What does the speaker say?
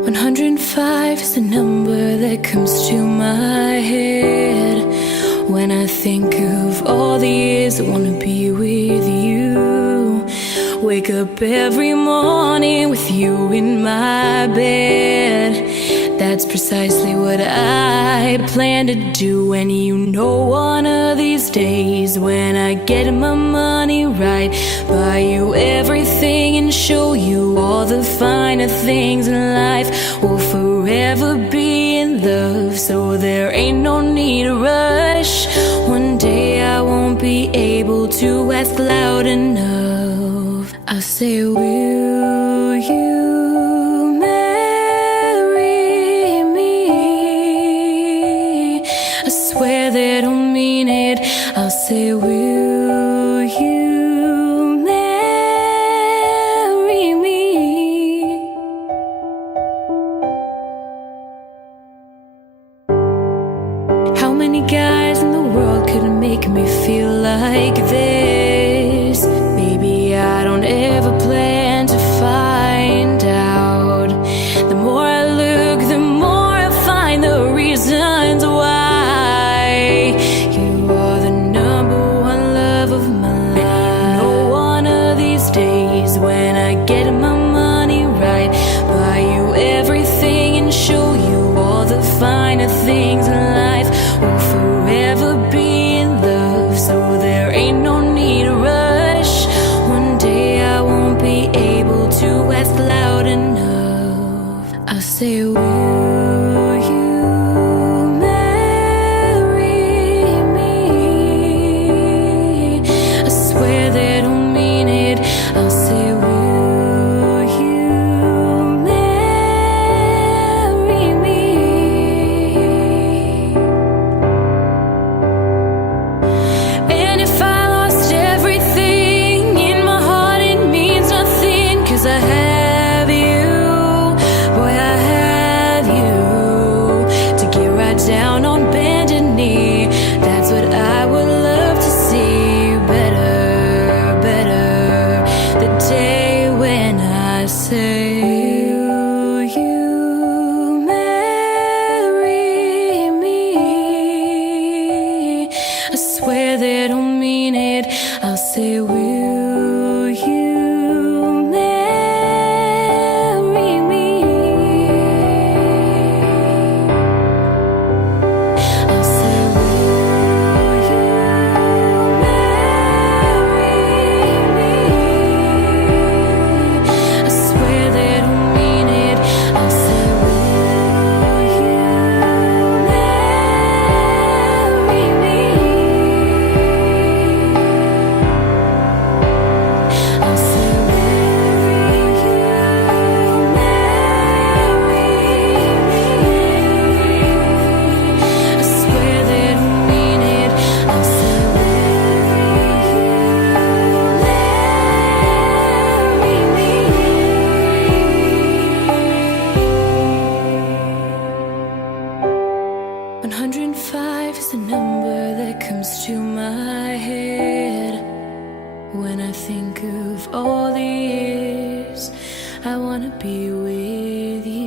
105 is the number that comes to my head when I think of all the years I wanna be with you. Wake up every morning with you in my bed. That's precisely what I plan to do. And you know, one of these days when I get my money right, buy you everything and show you all the finer things in life. We'll forever be in love, so there ain't no need to rush. One day I won't be able to ask loud enough. I'll say, will you marry me? I swear that I don't mean it. I'll say, will you marry me? How many guys in the world could make me feel like this? Maybe I don't ever plan to find out. The more I look, the more I find the reasons why. You are the number one love of my life. You know, one of these days when I get my money right, buy you everything and show you all the finer things in life. We'll forever be in love, so there ain't no need to rush. One day I won't be able to ask loud enough. I'll say, will you marry me? I swear that I don't mean it. I'll say, will you marry me? And if I lost everything in my heart, it means nothing, 'cause I have you. Boy, I have you. To get right down on bended knee, that's what I would love to see. Better, better, the day when I say, will you marry me? I swear that I don't mean it. I'll say, will you marry me? I'll say, will you marry me? I swear that I don't mean it. I'll say, will you marry me? I'll say, will you marry me? I swear that I don't mean it. I'll say, will you marry me? 105 is the number that comes to my head when I think of all the years I wanna be with you.